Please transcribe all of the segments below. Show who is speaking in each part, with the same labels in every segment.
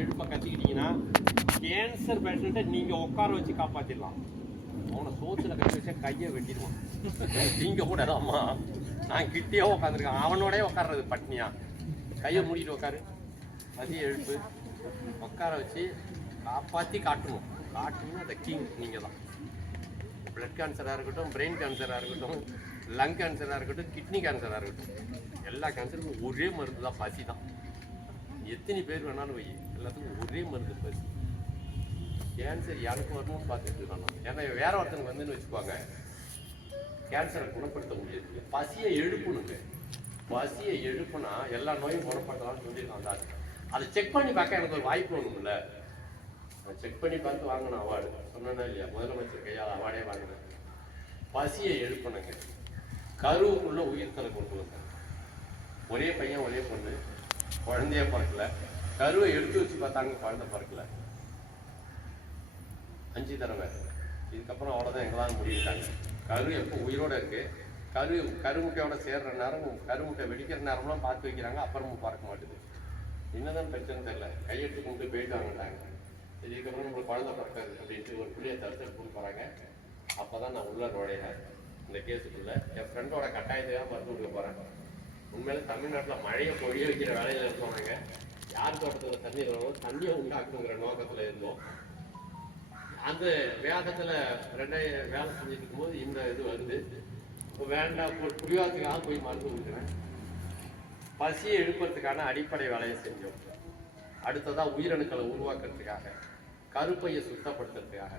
Speaker 1: எழுப்ப கத்திக்கிட்டீங்கன்னா கேன்சர் பேஷண்ட்டை நீங்கள் உட்கார வச்சு காப்பாற்றிடலாம் அவனை சோத்துல கட்டி வச்சா கையை வெட்டிடுவான். நீங்கள் கூட அம்மா. நான் கிட்டேயே உட்காந்துருக்கேன் அவனோடய உட்கார்றது பட்னியா? கையை மூடிட்டு உட்காரு. மதிய எழுப்பு. உட்கார வச்சு காப்பாற்றி காட்டணும். காட்டணும் அந்த கிங் நீங்கள் தான். பிளட் கேன்சராக இருக்கட்டும் பிரெயின் கேன்சராக இருக்கட்டும் லங் கேன்சராக இருக்கட்டும் கிட்னி கேன்சராக இருக்கட்டும். எல்லா கேன்சருக்கும் ஒரே மருந்து தான் பசி தான். எத்தனை பேர் வேணாலும் வை. எல்லாத்துக்கும் ஒரே மருந்து பசி. கேன்சர் யாருக்கு வரணும்னு பார்த்துட்டு இருக்கணும். ஏன்னா வேற ஒருத்தனுக்கு வந்துன்னு வச்சுக்கோங்க. கேன்சரை குணப்படுத்த முடியாது. பசியை எழுப்பணுங்க. பசியை எழுப்புனா எல்லா நோயும் குணப்படுத்தலாம்னு சொல்லியிருக்கான் டாக்டர் அதை செக் பண்ணி பார்க்க எனக்கு ஒரு வாய்ப்பு வேணும்ல. நான் செக் பண்ணி பார்த்து வாங்கின அவார்டு. சொன்னேன்னா இல்லையா? முதலமைச்சர் கையால் அவார்டே வாங்கினேன். பசியை எழுப்பணுங்க. கருவுக்குள்ள உயிர்த்தலை கொண்டு வந்தேன். ஒரே பையன் ஒரே பொண்ணு. குழந்தைய பிறக்கல. கருவை எடுத்து வச்சு பார்த்தாங்க குழந்தை பிறக்கல. அஞ்சு தடவை. இதுக்கப்புறம் அவ்வளோதான் எங்களால் முடிவிட்டாங்க கரு எப்போ உயிரோடு இருக்குது கரு கருமுட்டையோட சேர்ற நேரம் கருமுட்டை வெடிக்கிற நேரம்லாம் பார்த்து வைக்கிறாங்க அப்புறமும் பார்க்க மாட்டேது. என்னதான் பிரச்சனை தெரியல. கையெழுத்து கொண்டு போயிட்டு வாங்கிட்டாங்க இதுக்கப்புறம் நம்மளுக்கு குழந்தை பிறக்காது அப்படின்ட்டு ஒரு பிள்ளைய தடுத்து கொண்டு போகிறாங்க அப்போ தான் நான் உள்ள நுழையிறேன் இந்த கேஸுக்குள்ளே என் ஃப்ரெண்டோட கட்டாயத்தை தான் மருந்து கொடுக்க போகிறேன் உண்மையில தமிழ்நாட்டில் மழையை பொழிய வைக்கிற வேலையில் இருக்கோம் யார் தோட்டத்தில் தண்ணி வரணும் தண்ணியை உண்டாக்கணுங்கிற நோக்கத்தில் இருந்தோம். அந்த வேகத்தில் ரெண்டாயிரம் வேலை செஞ்சுட்டு இருக்கும்போது இந்த இது வருது. இப்போ வேண்டாம் புரியாதுக்காக போய் மருந்து கொடுக்குறேன். பசியை எழுப்புறதுக்கான அடிப்படை வேலையை செஞ்சோம். அடுத்ததா உயிரணுக்களை உருவாக்குறதுக்காக கருப்பையை சுத்தப்படுத்துறதுக்காக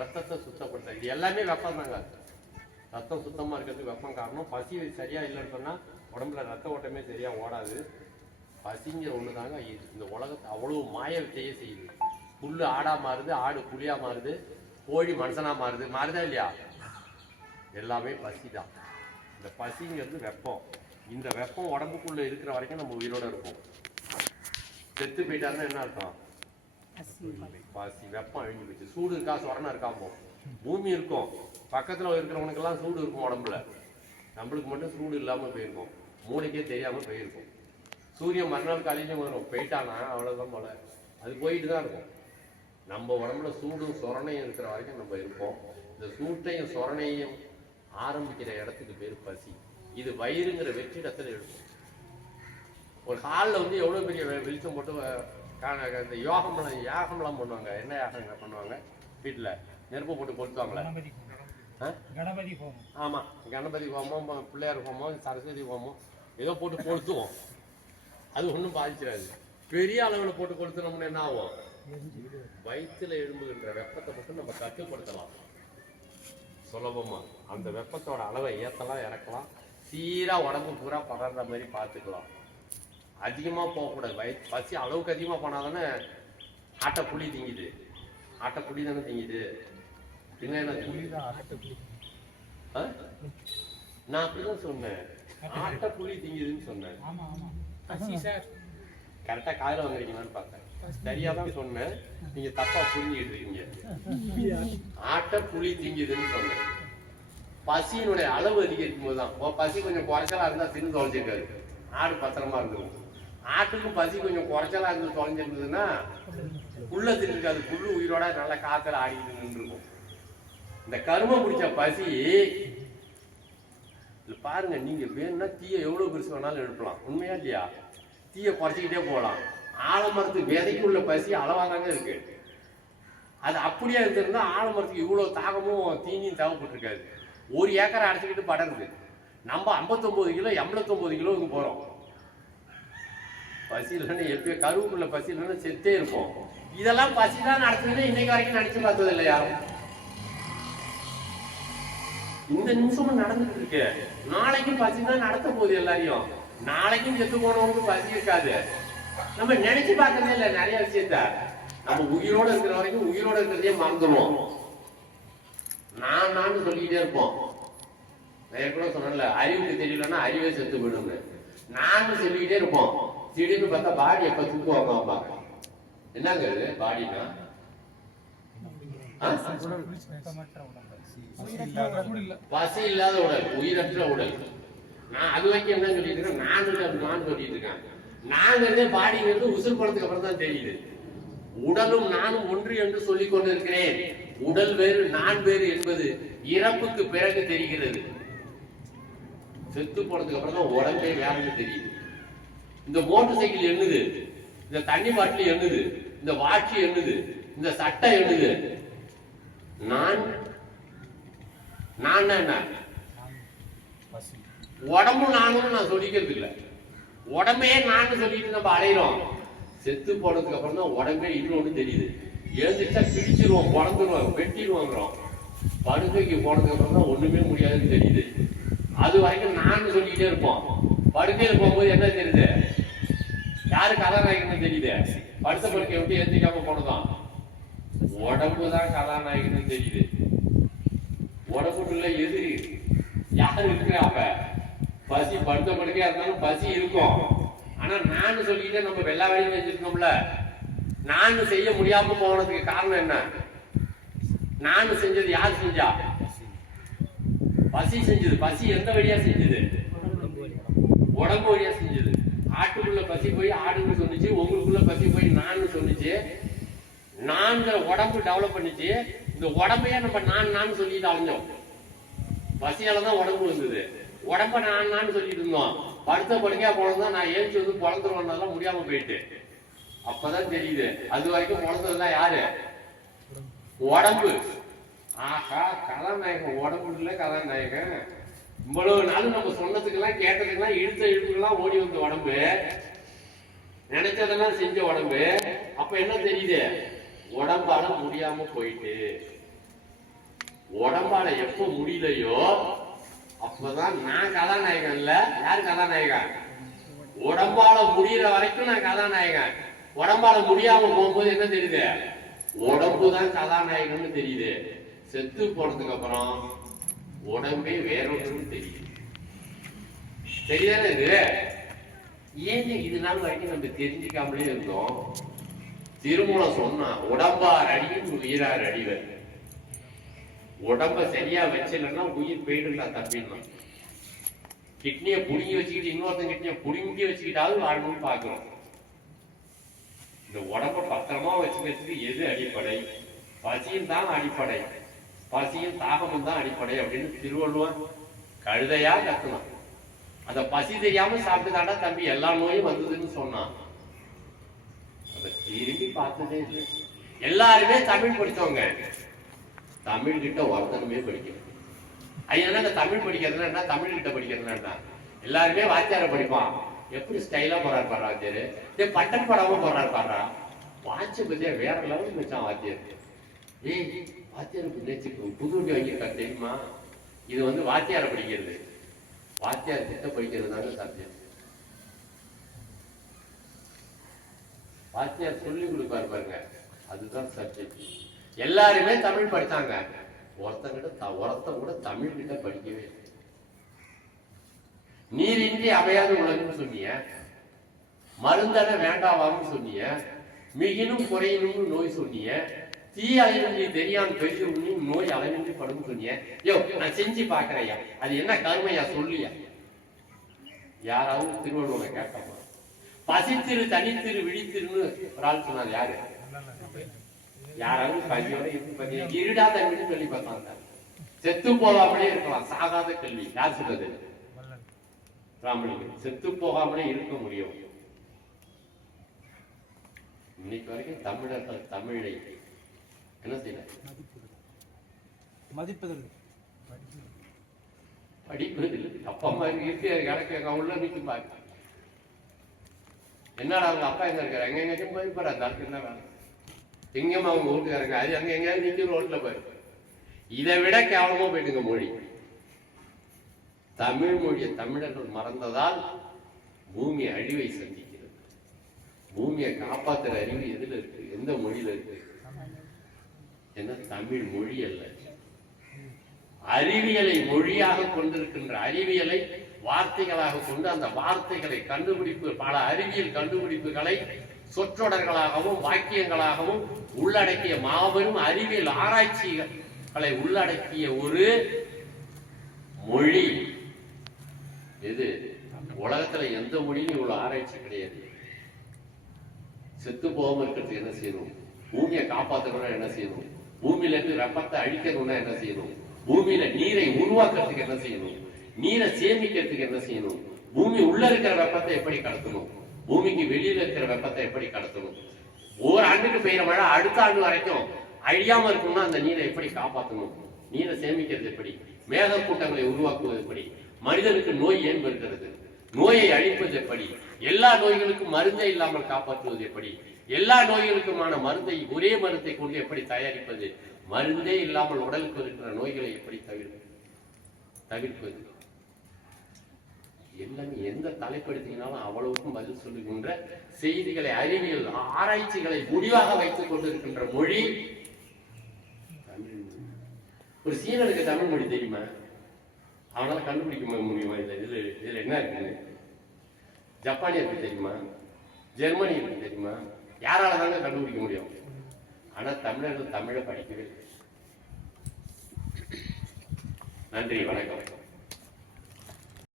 Speaker 1: ரத்தத்தை சுத்தப்படுத்த இது எல்லாமே வெப்பம் தாங்க ரத்தம் சுத்தமாக இருக்கிறதுக்கு வெப்பம் காரணம். பசி சரியாக இல்லைன்னு சொன்னால் உடம்புல ரத்த ஓட்டமே சரியா ஓடாது. பசிங்கிற ஒன்று தாங்க. இந்த உலகத்தை அவ்வளோ மாய வித்தையே செய்யுது. புல்லு ஆடா மாறுது ஆடு புலியா மாறுது கோழி மனுஷனா மாறுது. மாறுதா இல்லையா? எல்லாமே பசி தான் இந்த பசிங்கிறது வெப்பம். இந்த வெப்பம் உடம்புக்குள்ள இருக்கிற வரைக்கும் நம்ம உயிரோட இருப்போம். செத்து போயிட்டாருன்னா என்ன அர்த்தம்? பசி. வெப்பம் அழிஞ்சு போச்சு. சூடு இருக்கா? சொரணம் இருக்கா? போ. பூமி இருக்கும். பக்கத்துல இருக்கிறவனுக்கெல்லாம் சூடு இருக்கும் உடம்புல. நம்மளுக்கு மட்டும் சூடு இல்லாம போயிருக்கும். மூளைக்கே தெரியாம போயிருக்கும். சூரியன் மறுநாள் காலையிலும் வரும் போயிட்டானா அவ்வளவுதான் போல. அது போயிட்டு தான் இருக்கும். நம்ம உடம்புல சூடும் சொரணையும் இருக்கிற வரைக்கும் நம்ம இருப்போம். இந்த சூட்டையும் சொரணையும் ஆரம்பிக்கிற இடத்துக்கு பேர் பசி. இது வயிறுங்கிற வெற்றிடத்துல இருக்கும். ஒரு ஹாலில் வந்து எவ்வளோ பெரிய வெளிச்சம் போட்டு இந்த யோகம்லாம் யாகம்லாம் பண்ணுவாங்க? என்ன யாகம் பண்ணுவாங்க? வீட்டில் நெருப்பு போட்டு கொளுத்துவாங்களே
Speaker 2: கணபதி ஹோமம்
Speaker 1: ஆமாம் கணபதி ஹோமம் பிள்ளையார் ஹோமம் சரஸ்வதி ஹோமம் ஏதோ போட்டு கொளுத்துவோம். அது ஒன்றும் பாதிச்சிடாது. பெரிய அளவில் போட்டு கொளுத்துனோம்னா என்ன ஆகும்? வயிற்றுல எழும்புகின்ற வெப்பத்தை மட்டும் நம்ம கட்டுப்படுத்தலாம். சுலபமா. அந்த வெப்பத்தோட அளவை ஏற்றலாம் இறக்கலாம். சீரா உடம்பு பூரா படர்ற மாதிரி பார்த்துக்கலாம். அதிகமாக போகக்கூடாது. வய பசி அளவுக்கு அதிகமாக போனால் தானே ஆட்டை புளி திங்குது. ஆட்டை புளி தானே திங்குது. பின்ன என்ன? திங்குது ஆ? நான் அப்படிதான் சொன்னேன். ஆட்டை புளி திங்குதுன்னு சொன்னேன்.
Speaker 2: ஆமா ஆமா.
Speaker 3: பசி சார்.
Speaker 1: கரெக்டாக காதில் வாங்குறீங்களான்னு பார்த்தேன். சரியா தான் சொன்னேன். நீங்க தப்பா புரிஞ்சுக்கிட்டு இருக்கீங்க ஆட்டை புளி திங்குதுன்னு சொன்னேன். பசியினுடைய அளவு அதிகரிக்கும் போது தான் ஓ, பசி கொஞ்சம் குறைச்சலா இருந்தா தின்னு தொலைஞ்சிருக்காரு ஆடு பத்திரமா இருந்துரும். ஆட்டுக்கும் பசி கொஞ்சம் குறைச்சலா இருந்து தொலைஞ்சிருந்ததுன்னா புல்ல தின்னுருக்காது. புல்லு உயிரோட நல்லா காத்துல ஆடிக்கிட்டு நின்றுருக்கும். இந்த கருமம் பிடிச்ச பசி பாருங்கள் பாருங்க நீங்க வேணும்னா தீயை எவ்வளவு பெருசு வேணாலும் எழுப்பலாம். உண்மையா இல்லையா? தீயை குறைச்சிக்கிட்டே போகலாம். ஆலமரத்து விதைக்குள்ள பசி அளவாதாங்க இருக்கு. அது அப்படியே இருந்திருந்தா ஆலமரத்துக்கு இவ்வளவு தாகமும் தீனியும் தேவைப்பட்டிருக்காது. ஒரு ஏக்கரை அடைச்சிக்கிட்டு படருது நம்ம 59 கிலோ 89 கிலோவுக்கு போகிறோம் பசி இல்லைன்னா எப்பயோ கருவுக்குள்ள பசி இல்லைன்னா செத்தே இருப்போம். இதெல்லாம் பசி தான் நடத்துதுன்னு இன்னைக்கு வரைக்கும் நினச்சி பார்த்தது இல்லை யாரும் இந்த நிமிஷமும் நடந்துட்டு இருக்கு. நாளைக்கும் பசி தான் நடத்த போகுது எல்லாரையும். நாளைக்கும் செத்து போனவங்களுக்கு பசி இருக்காது. நம்ம நினைச்சு பார்க்கறதே இல்லை நிறைய விஷயத்த. நம்ம உயிரோட இருக்கிற வரைக்கும் உயிரோட இருக்கிறதே மறந்துடுவோம். நான் நான் சொல்லிக்கிட்டே இருப்போம். நான் கூட சொன்னேன்ல அறிவுக்கு தெரியலன்னா அறிவே செத்து போயிடுங்க நான் சொல்லிக்கிட்டே இருப்போம். திடீர்னு பார்த்தா பாடி எப்ப தூக்குவாங்க அம்மாங்க என்னங்க இது? பாடினா? பசி இல்லாத உடல் உயிரற்ற உடல். நான் அது வரைக்கும் என்ன சொல்லிட்டு இருக்கேன் நான் நான் சொல்லிட்டு இருக்கேன் நாங்கிறதே பாடிங்கிறது உசுர் படத்துக்கு அப்புறம் தான் தெரியுது. உடலும் நானும் ஒன்று என்று சொல்லிக் கொண்டிருக்கிறேன். உடல் வேறு நான் வேறு என்பது இறப்புக்கு பிறகு தெரிகிறது. செத்து போனதுக்கு அப்புறம் தான் உடம்பே வேறன்னு தெரியுது. இந்த மோட்டர் சைக்கிள் என்னது இந்த தண்ணி பாட்டில் எண்ணுது இந்த வாட்சி எண்ணுது இந்த சட்டை எண்ணுது. நான் நான் என்ன? உடம்பு நானும் நான் சொல்லிக்கிறது இல்லை உடம்பே நான் சொல்லிட்டு நம்ம அலையிறோம். செத்து போனதுக்கு அப்புறம் தான் உடம்பே இன்னொன்று தெரியுது. எழுந்துச்சா பிடிச்சிருவோம் பிறந்துருவோம் வெட்டிடுவோங்கிறோம். படுக்கைக்கு போனதுக்கு அப்புறம் தான் ஒண்ணுமே முடியாதுன்னு தெரியுது. அது வரைக்கும் நான் சொல்லிக்கிட்டே இருப்போம். படுக்கையில் போகும்போது என்ன தெரியுது? யாரு கதாநாயகன் தெரியுது? படுத்த படுக்கையை விட்டு எழுந்திக்காம போனதான் உடம்பு தான் கதாநாயகன் தெரியுது. உடம்புக்குள்ள எது? யார் இருக்கிறாங்க அப்ப பசி படுத்த படுக்கையா இருந்தாலும் பசி இருக்கும். ஆனா நான் சொல்லிக்கிட்டே நம்ம வெள்ளா வேலையும் செஞ்சிருக்கோம்ல. நான் செய்ய முடியாம போனதுக்கு காரணம் என்ன? நான் செஞ்சது யார் செஞ்சா? பசி செஞ்சது. பசி எந்த வழியா செஞ்சது? உடம்பு வழியா செஞ்சது. ஆட்டுக்குள்ள பசி போய் ஆடுன்னு சொன்னிச்சு உங்களுக்குள்ள பசி போய் நான் சொன்னுச்சு நான்கிற உடம்பு டெவலப் பண்ணிச்சு. இந்த உடம்பையே நம்ம நான் நான் சொல்லிட்டு அலைஞ்சோம். பசியால தான் உடம்பு இருந்தது உடம்ப நான் நான் சொல்லிட்டு இருந்தோம். படுத்த படுக்கையா போனதுதான் நான் ஏஞ்சி வந்து பிறந்துருவேன்னெல்லாம் முடியாம போயிட்டு. அப்பதான் தெரியுது. அது வரைக்கும் பிறந்ததுதான் யாரு? உடம்பு. ஆஹா கதாநாயகன். உடம்பு இல்ல கதாநாயகன். இவ்வளவு நாள் நம்ம சொன்னதுக்கெல்லாம் கேட்டதுக்கெல்லாம் இழுத்த இழுப்புக்கெல்லாம் ஓடி வந்த உடம்பு. நினைச்சதெல்லாம் செஞ்ச உடம்பு. அப்ப என்ன தெரியுது? உடம்பால முடியாம போயிட்டு உடம்பால எப்ப முடியலையோ அப்பதான் நான் கதாநாயகன் இல்ல. யார் கதாநாயகன்? உடம்பால முடியற வரைக்கும் நான் கதாநாயகன். உடம்பால முடியாம போகும்போது என்ன தெரியுது? உடம்பு தான் கதாநாயகன்னு தெரியுது. செத்து போனதுக்கு அப்புறம் உடம்பே வேற ஒன்று தெரியுது. சரிதானே இது? ஏன் இது நாள் வரைக்கும் நம்ம தெரிஞ்சுக்காமலே இருந்தோம். திருமூல சொன்னா உடம்பார் அடியும் உயிரார் அடிவர். உடம்ப சரியா வச்சலன்னா உயிர் போயிடலாம் தப்பிடலாம் கிட்னியை புடுங்கி வச்சுக்கிட்டு இன்னொருத்தன் கிட்னியை புடுங்கி வச்சுக்கிட்டாவது வாழணும்னு பாக்குறோம். இந்த உடம்ப பத்திரமா வச்சுக்கிறதுக்கு எது அடிப்படை? பசியும் தான் அடிப்படை. பசியும் தாகமும் தான் அடிப்படை அப்படின்னு திருவள்ளுவர் கழுதையா கத்துனான் அந்த பசி தெரியாம சாப்பிட்டுதாண்டா தம்பி எல்லா நோயும் வந்ததுன்னு சொன்னான். திரும்பி பார்த்ததே இல்லை. எல்லாருமே தமிழ் படித்தவங்க தமிழ் கிட்ட ஒருத்தனுமே படிக்கல. ஐயா இந்த தமிழ் படிக்கிறதுனா என்ன? தமிழ் கிட்ட படிக்கிறதுனா எல்லாருமே வாத்தியார படிப்பான். எப்படி ஸ்டைலா போறாரு பாரு வாத்தியாரு. இதே பட்டன் படாம போறாரு பாடுறா வாட்சி பத்தியா வேற லெவல் வச்சான் வாத்தியார். ஏய் வாத்தியாருக்கு நேற்று புது வண்டி வாங்கியிருக்கா தெரியுமா? இது வந்து வாத்தியார படிக்கிறது. வாத்தியார் கிட்ட படிக்கிறது தாங்க சத்தியம். வாத்தியார் சொல்லி கொடுப்பாரு பாருங்க. அதுதான் சப்ஜெக்ட் எல்லாருமே தமிழ் படித்தாங்க ஒருத்தங்கிட்ட த- ஒருத்தன் கூட தமிழ் கிட்ட படிக்கவே இல்லை. நீரின்றி அமையாத உலகம்னு சொன்னீங்க. மருந்தன வேண்டாவான்னு சொன்னீங்க. மிகினும் குறையினும் நோய் சொன்னீங்க. தீ அளவின்றி தெரியாம பெரியும் நோய் அளவின்றி படும் சொன்னீங்க. யோ நான் செஞ்சு பாக்குறேயா அது என்ன கருமையா சொல்லியா? யாராவது திருவள்ளுவரை கேட்கமா பசித்திரு தனித்திரு விழித்திருன்னு ஒரு ஆள் சொன்னார் யாரு? யாராவது பசியோட இருந்து பாத்தீங்க இருடா தன்மைன்னு சொல்லி பார்த்தாங்க செத்து போகாமலே இருக்கலாம் சாகாத கல்வி. யார் சொல்றது? ராமலிங்கம். செத்து போகாமலே இருக்க முடியும். இன்னைக்கு வரைக்கும் தமிழர்கள் தமிழை என்ன செய்யல
Speaker 2: மதிப்பதில்
Speaker 1: படிப்பது இல்லை அப்பா அம்மா இருக்கு எனக்கு எங்க உள்ள நிற்க பாரு என்னடா அவங்க அப்பா எங்க இருக்காரு? எங்க எங்கேயும் போய் பாரு அந்த ஆளுக்கு என்ன வேணும்? எங்கேயும் அவங்க வீட்டுக்காரங்க அது அங்க எங்கேயாவது நிற்கும் ரோட்ல போய். இதை விட கேவலமா போயிட்டுங்க மொழி. தமிழ் மொழியை தமிழர்கள் மறந்ததால் பூமி அழிவை சந்திக்கிறது. பூமியை காப்பாத்துற அறிவு எதுல இருக்கு? எந்த மொழியில இருக்கு? ஏன்னா தமிழ் மொழி அல்ல. அறிவியலை மொழியாக கொண்டிருக்கின்ற அறிவியலை வார்த்தைகளாக கொண்டு அந்த வார்த்தைகளை கண்டுபிடிப்பு பல அறிவியல் கண்டுபிடிப்புகளை சொற்றொடர்களாகவும் வாக்கியங்களாகவும் உள்ளடக்கிய மாபெரும் அறிவியல் ஆராய்ச்சிகளை உள்ளடக்கிய ஒரு மொழி. எது? உலகத்துல எந்த மொழியும் இவ்வளவு ஆராய்ச்சி கிடையாது. செத்து போகாம இருக்கிறதுக்கு என்ன செய்யணும்? பூமியை காப்பாற்றணும்னா என்ன செய்யணும்? பூமியில இருந்து ரப்பத்தை அழிக்கணும்னா என்ன செய்யணும்? பூமியில நீரை உருவாக்குறதுக்கு என்ன செய்யணும்? நீரை சேமிக்கிறதுக்கு என்ன செய்யணும்? பூமி உள்ள இருக்கிற வெப்பத்தை எப்படி கடத்தணும்? பூமிக்கு வெளியில இருக்கிற வெப்பத்தை எப்படி கடத்தணும்? ஒரு ஆண்டுக்கு பெய்யற மழை அடுத்த ஆண்டு வரைக்கும் அழியாம இருக்கணும்னா அந்த நீரை எப்படி காப்பாற்றணும் நீரை சேமிக்கிறது எப்படி? மேகக்கூட்டங்களை உருவாக்குவது எப்படி? மனிதனுக்கு நோய் ஏன் வருகிறது? நோயை அழிப்பது எப்படி? எல்லா நோய்களுக்கும் மருந்தே இல்லாமல் காப்பாற்றுவது எப்படி? எல்லா நோய்களுக்குமான மருந்தை ஒரே மருந்தை கொண்டு எப்படி தயாரிப்பது? மருந்தே இல்லாமல் உடலுக்கு இருக்கிற நோய்களை எப்படி தவிர்ப்பது தவிர்ப்பது? எல்லாமே எந்த தலைப்படுத்தினாலும் அவ்வளவுக்கும் பதில் சொல்லுகின்ற செய்திகளை அறிவியல் ஆராய்ச்சிகளை முடிவாக வைத்துக் கொண்டிருக்கின்ற மொழி தமிழ் மொழி. ஒரு சீனனுக்கு தமிழ் மொழி தெரியுமா? அவனால கண்டுபிடிக்க முடியுமா இந்த இதுல இதுல என்ன இருக்குன்னு? ஜப்பானியருக்கு தெரியுமா? ஜெர்மனியருக்கு தெரியுமா? யாரால தாங்க கண்டுபிடிக்க முடியும்? ஆனா தமிழர்கள் தமிழை படிக்கவே நன்றி வணக்கம்.